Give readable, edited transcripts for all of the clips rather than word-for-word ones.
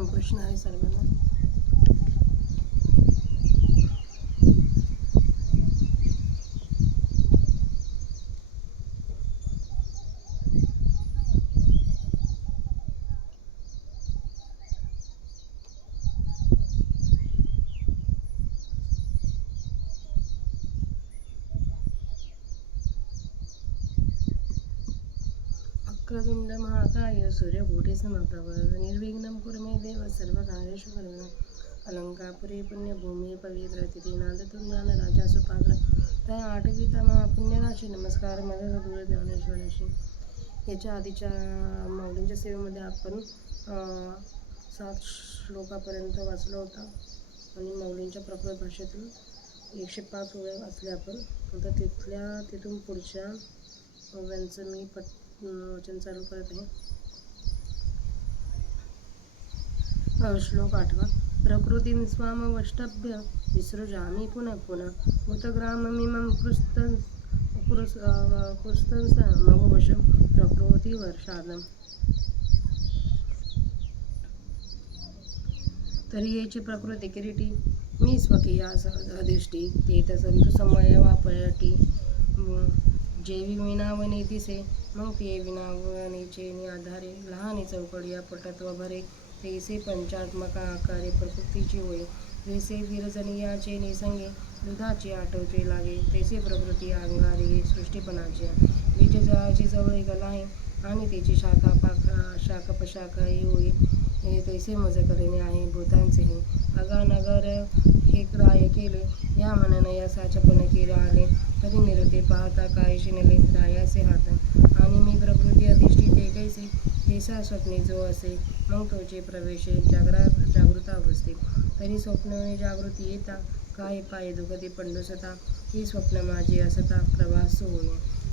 रामकृष्ण आहे सर्वांना. वक्रतुंड महाकाय सूर्यकोटी समप्रभ निर्विघ्नं कुरु मे देव सर्वकार्येषु सर्वदा. अलंकापुरी पुण्यभूमी पवित्र तिथी नादतुंगान राजा सुपाग्र तया आठविता महापुण्यराशी. नमस्कार माझ्या सद्गुरू ज्ञानेश्वराशी. याच्या आधीच्या माऊलींच्या सेवेमध्ये आपण 7 श्लोकापर्यंत वाचलं होता आणि माऊलींच्या प्रकृत भाषेतून 105 ओव्या वाचल्या आपण. आता तिथून पुढच्या ओव्यांचं मी वचन चालू करत आहे. श्लोक 8. प्रकृतीं स्वामवष्टभ्य विसृजामि पुनः पुनः भूतग्राममिमं कृस्तंसमवशं प्रकृतिवर्षादम्. तरी येची प्रकृती किरीटी मी स्वकीया अधिष्ठी तेथ संतु समयवापयटी. जेवी विनावने दिसे मग ते विनावनेचे आधारे लहाने चौकडिया पटत्व भरे तैसे पंचात्मका आकारे प्रकृतीची होय. जैसे विरजनीयाचे निसंगे दुधाची आठवते लागे तैसे प्रकृती अंगारे हे सृष्टीपणाचे. बीज जळाची जवळ गला आहे आणि त्याची शाखापशाखाही होय तैसे मज करणे आहे भूतांचेही. अगानगर हे ग्राह्य केले या मनाने या साचपण केले आले कधी निरते पाहता काय शिनले रायाचे हात. आणि मी प्रकृती अधिष्ठित कैसे जैसा स्वप्ने जो असे मग तोचे प्रवेश जागृता अवस्थे. तरी स्वप्न जागृती येता काय पाय दुखते पंडुसता ही स्वप्न माझे असता प्रवास होय.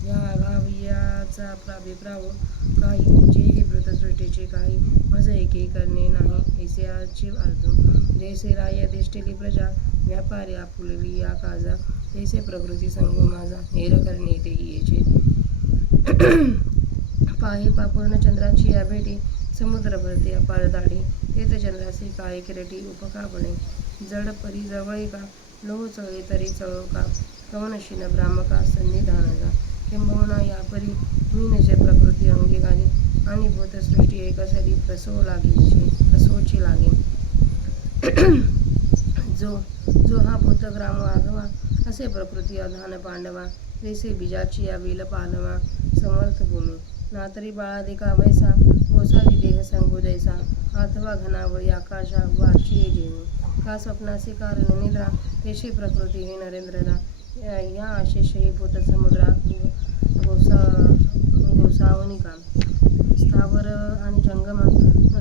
या आघावियाचा प्राभिप्राव काही जे हे वृतसृष्टीचे काही मज एके करणे नाही ऐसे आची अर्थ. जैसे राय अधिष्ठिली प्रजा व्यापारी आपुलली या काजा तैसे प्रकृती संग माझा हेर करणे ते येचे. पाहे पापूर्ण चंद्राची या भेटी समुद्र भरते अपार दाढी तेथ चंद्राचे काळे किरटी उपकापणे. जड परी जवळिका लोह चळे तरी चळो का कवनशीन ब्राह्मका सन्निधानाचा. किंबहुना या परी मीनचे प्रकृती अंगीकारी आणि भूतसृष्टी एकसरी प्रसवची लागे. जो हा भूतग्राम आगवा असे प्रकृती अधान पांडवा जैसे बीजाची या वेल पालवा समर्थ भूमी. नातरी बाळादिका वैसा ओसावी देह संगो जैसा अथवा घनावळी आकाशा वार्षीय जेवी. का स्वप्नासी कारण निद्रा तेशी प्रकृती हे नरेंद्रदा. या आशेष ही भूत समुद्रा गोसावनिका. स्थावर आणि जंगम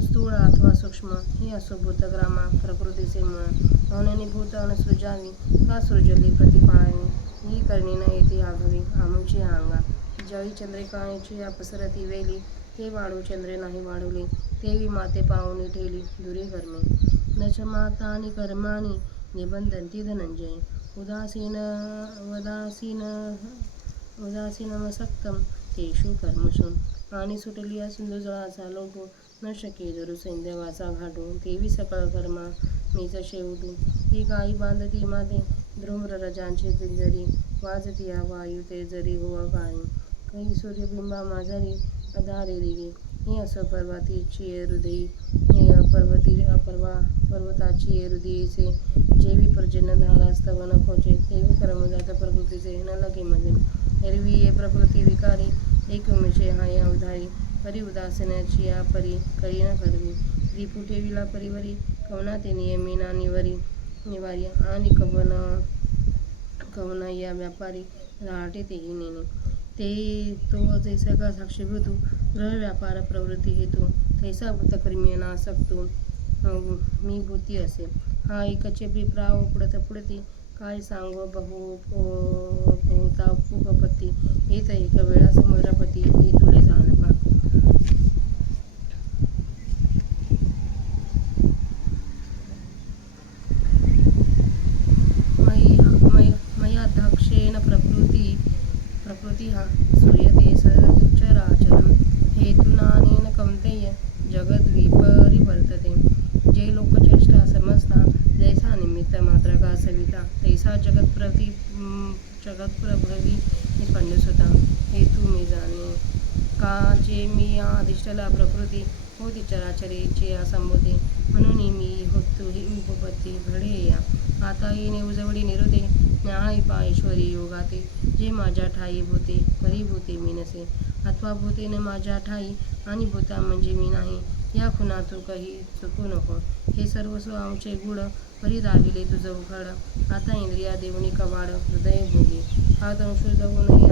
स्थूळ अथवा सूक्ष्म ही असो भूतग्रामा प्रकृतीचे मूळ. मौनाने भूत अनुसृजावी का सृजली प्रतिपाळणी ही करणी न येते आघावी आमुची अंगा. जळी चंद्रिकाची अपसरती वेली ते वाढू चंद्रे नाही वाढवली तेवी माते पाहुणी ठेली दुरी कर्मे. नच माता आणि कर्मानी निबंधंती धनंजय. उदासीनमसक्तम तेषु कर्मसु. आणि सुटलिया सिंधू जळाचा लोटू न शके धरू सैंधवाचा घाटू. तेवी सकळ कर्मा मीच शेवटू. ती गाई बांधती माते धूम्ररजांचे पिंजरी वाजती या वायू ते जरी होवा काळी. काही सूर्यबिंबा माझारी अधारे दिगी ही असो पर्वताची हृदयी पर्वताची हृदयीचे. जेवी पर्जन्यधारा स्तवन खोचे तेवी कर्मजात प्रकृतीचे न लगे मध्ये. एरवी ये प्रकृती विकारी एकमेषे हाय उधारी परी उदासीनाची या परी करी न करवी. रिपू ठेविला परिवरी कवना ते नियमिना निवारी आणि कवना या व्यापारी राहते तेही नेणे. ते तो जैसा का साक्षीभूतू ग्रह व्यापार प्रवृत्ती हेतू तैसा भूतकर्मी नासक्तू मी भूती असे. हा एकचे विप्राव पुढती काय सांगो बहुता उपपत्ती येत एक वेळा समुद्रपती हे तुले जाणपा. मयाध्यक्षेण प्रकृती हा सूयते सचराचरं हेतुनानेन कौन्तेय जगद्विपरिवर्तते. जे लोक ज्येष्ठा समजता जैसा निमित्त मात्र का सविता तैसा जगतप्रभवी पंडित होता हे तू मी जाणे का जे मी या अधिष्ठाला प्रकृती होती चराचरीचे संबोधे म्हणून मी होतो ही उपपत्ती घडे या आता येणे उजवडी निरोधे न्याय पायश्वरी योगाते जे माझ्या ठाई भूते परी भूते मी नसे अथवा भूते न माझ्या ठाई आणि भूता म्हणजे मी नाही या खुणा तू काही चुकू नको हे सर्वस्व आमचे गुड परी दाविले तुझं उघड आता इंद्रिया देवणी कवाड हृदय भोगी हात अंशुर नये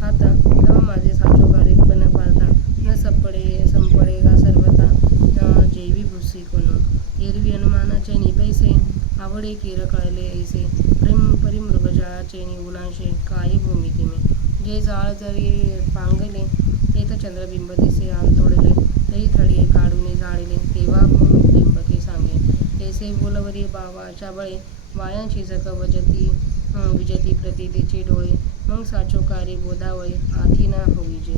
हात तव माझे साचो कार्यपण पाळता न संपडे का सर्वता जैवी भूसी कोण एरवी अनुमानाचे निपैसे आवडे केर कळले ऐसे परिमृगजाळाचे निगुणांशे काय भूमिती मे जे जाळ जरी पांगले ते तर चंद्रबिंब दिसे आंतोडले तरी थडी काढून जाळले तेव्हा बिंबके सांगे ऐसे बोलवरी बावाच्या बळे वायांची जक विजती प्रतितीचे डोळे मग साचोकारी बोधावळे आधी ना होईजे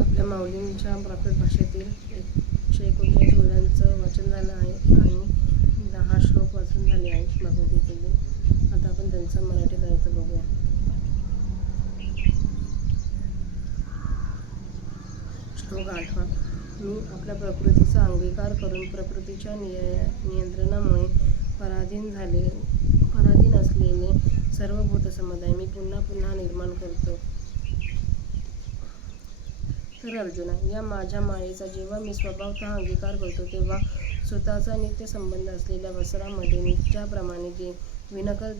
आपल्या माऊलींच्या प्राकृत भाषेतील 139 ओव्यांचं वाचन झालं आहे आणि 10 श्लोक वाचून झाले आहेत भगवद्गीतेचे. आता आपण त्यांचं मराठी अर्थ बघूया. श्लोक 8. मी आपल्या प्रकृतीचा अंगीकार करून प्रकृतीच्या नियंत्रणामुळे पराधीन असलेले सर्व भूतसमुदाय मी पुन्हा पुन्हा निर्माण करतो. तर अर्जुना, या माझ्या मायेचा जेव्हा मी स्वभावतः अंगीकार करतो तेव्हा स्वतःचा नित्य संबंध असलेल्या वस्त्रामध्ये मी ज्याप्रमाणे विणकर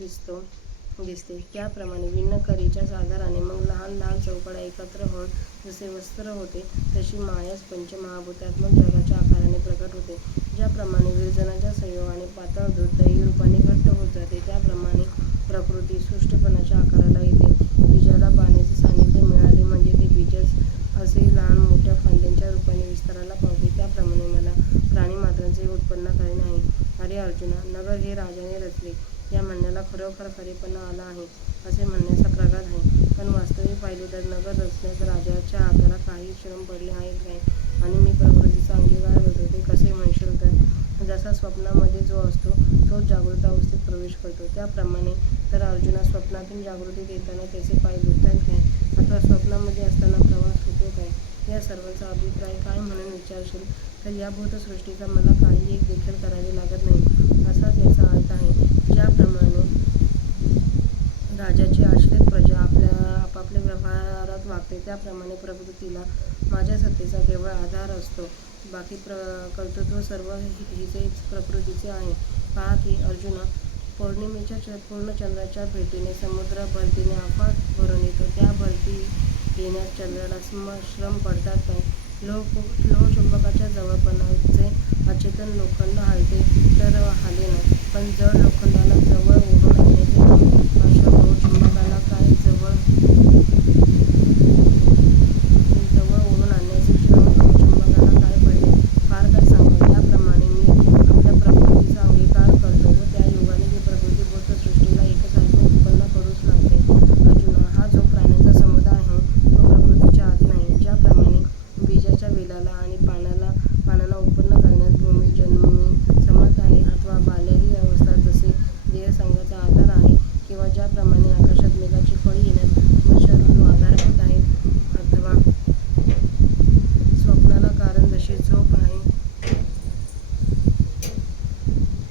दिसते त्याप्रमाणे विणकरीच्या आधाराने मग लहान लहान चौकड्या एकत्र होऊन जसे वस्त्र होते तशी मायाच पंचमहाभूतात्मक जगाच्या आकाराने प्रकट होते. ज्याप्रमाणे विरजनाच्या संयोगाने पातळ दूध दही रूपाने घट्ट होत जाते त्याप्रमाणे प्रकृती सृष्टीपणाच्या आकाराला येते. बीजाला पाण्याचे सानिध्य मिळाले म्हणजे ते बीजच असे लहान मोठ्या फांद्यांच्या रूपाने विस्ताराला पावते. त्याप्रमाणे मला प्राणीमात्रांचे उत्पन्न करणे आहे. अरे अर्जुना, नगर हे राजाने रचले या म्हणण्याला खरोखर खरेपणा आला आहे असे म्हणण्याचा प्रघात आहे. पण वास्तविक पाहिले तर नगर रचण्यात राजाच्या हाताला काही श्रम पडले आहेत काय? आणि मी प्रकृतीचा अंगीकार करतो ते कसे म्हणशील तर जसा स्वप्नामध्ये जो असतो तोच जागृत अवस्थेत प्रवेश करतो त्याप्रमाणे. तर अर्जुना, स्वप्नातून जागृतीत येताना त्याचे पाय दुखतात काय? अथवा स्वप्नामध्ये असताना प्रवास होतो काय? या सर्वांचा अभिप्राय काय म्हणून विचारशील तर या भूतसृष्टीचा मला काही एक देखील करावे लागत नाही असाच याचा अर्थ आहे. ज्याप्रमाणे राजाची आश्रित प्रजा आपापल्या व्यवहारात वागते त्याप्रमाणे प्रकृतीला माझ्या सत्तेचा केवळ आधार असतो. बाकी कर्तृत्व सर्व हिचेच प्रकृतीचे आहे. पहा की अर्जुना, पौर्णिमेच्या पूर्णचंद्राच्या भेटीने समुद्र भरतीने अफाट भरून येतो. त्या भरती येण्यात चंद्राला श्रम पडतात काय? लोहचुंबकाच्या जवळपणाचे अचेतन लोखंड हालते तर हाले ना, पण जड लोखंडाला जवळ ओढून आणण्याचे श्रम लोहचुंबकाला काय पडले? फार काय सांगावे. याप्रमाणे मी आपल्या प्रकृतीचा अंगीकार करतो व त्या योगाने ही प्रकृती भूतसृष्टीला एकसारखे उत्पन्न करूच लागते. अर्जुना, हा जो प्राण्यांचा समुदाय आहे तो प्रकृतीच्या अधीन आहे. ज्याप्रमाणे बीजाच्या वेलाला आणि पानाला उत्पन्न करण्यास भूमी जन्मी समर्थ आहे अथवा बाल्याही अवस्था जसे देहसंघाचा आधार आहे किंवा ज्याप्रमाणे आकाशात मेघाची फळी येण्यास वर्षा ऋतू आधारभूत आहे अथवा स्वप्नाला कारण जशी झोप आहे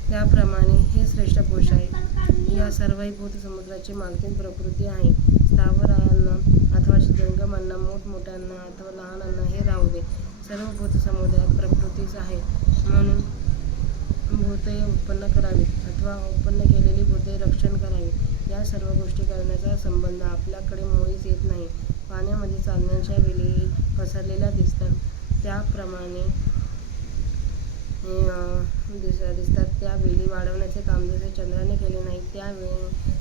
त्याप्रमाणे हे श्रेष्ठ पुरुष आहे. या सर्वही भूतसमुद्राची मालकीन प्रकृती आहे. स्थावरांना अथवा जंगमांना, मोठमोठ्यांना अथवा लहानांना हे राहू दे, सर्व भूतसमुदायात प्रकृतीच आहे. म्हणून भूते उत्पन्न करावीत अथवा उत्पन्न केलेली भूते रक्षण करावी या सर्व गोष्टी करण्याचा संबंध आपल्याकडे मुळीच येत नाही. पाण्यामध्ये चांदण्याच्या वेली पसरलेल्या दिसतात त्याप्रमाणे दिसतात. त्या वेली वाढवण्याचे काम जसे चंद्राने केले नाही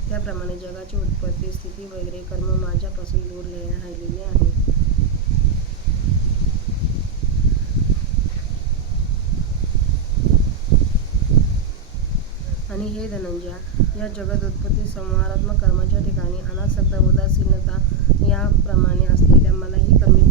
त्याप्रमाणे जगाची उत्पत्ती, स्थिती वगैरे कर्म माझ्यापासून दूर राहिलेले आहे. आणि हे धनंजया, या जगत उत्पत्ती संहारात्मक कर्माच्या ठिकाणी अनासक्त उदासीनता याप्रमाणे असलेल्या मलाही कर्मी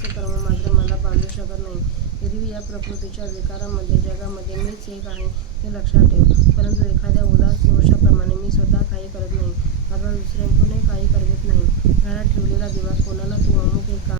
तसे कर्म मात्र मला बांधू शकत नाही. एरवी या प्रकृतीच्या विकारांमध्ये जगामध्ये मीच एक आहे ते लक्षात ठेव. परंतु एखाद्या उदास पुरुषाप्रमाणे मी स्वतः काही करत नाही, अथवा दुसऱ्यांकडूनही काही करवित नाही. घरात ठेवलेला दिवा कोणाला तू अमुक एक